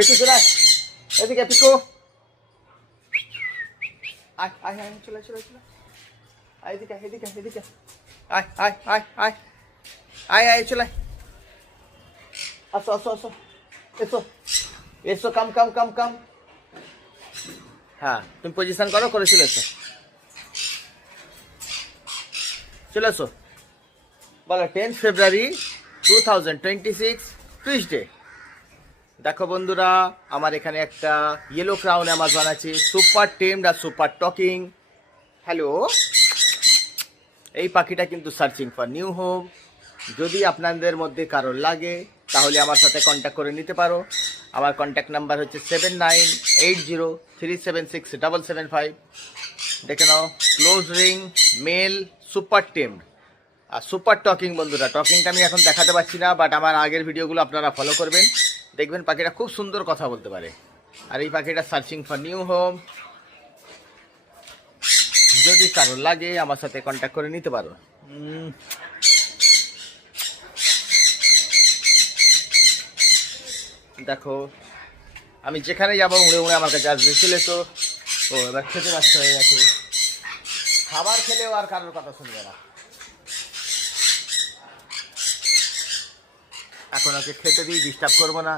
পিকু চলে আয়, এদিকে পিকু আয় আয় আয়, চলে চলে চলে আয়, এদিকে এদিকে এদিকে আয় আয় আয় আয় আয় আয়, চলে আসো আসো আসো, এসো এসো, কাম কাম কাম কাম। হ্যাঁ তুমি পজিশন করো, করে চলে এসো, চলে এসো। বলো 10 ফেব্রুয়ারি 2026 টুইসডে। দেখো বন্ধুরা, আমার এখানে একটা ইয়েলো ক্রাউন অ্যামাজন আছে, সুপার টেমড আর সুপার টকিং। হ্যালো, এই পাখিটা কিন্তু সার্চিং ফর নিউ হোম। যদি আপনাদের মধ্যে কারোর লাগে তাহলে আমার সাথে কন্ট্যাক্ট করে নিতে পারো। আমার কন্ট্যাক্ট নাম্বার হচ্ছে 7980376775। দেখে নাও, close ring, mail, super tamed আর সুপার টকিং। বন্ধুরা, টকিংটা আমি এখন দেখাতে পারছি না, বাট আমার আগের ভিডিওগুলো আপনারা ফলো করবেন, দেখবেন পাখিটা খুব সুন্দর কথা বলতে পারে। আর এই পাখিটা সার্চিং ফর নিউ হোম। যদি কারোর লাগে আমার সাথে কন্ট্যাক্ট করে নিতে পারো। দেখো, আমি যেখানে যাবো উড়ে উড়ে আমার কাছে আসবে। চলে তো, ও এবার খেতে ব্যস্ত হয়ে গেছে, খাবার খেলেও আর কারোর কথা শুনবে না। এখন ওকে খেতে দিই, ডিস্টার্ব করবো না।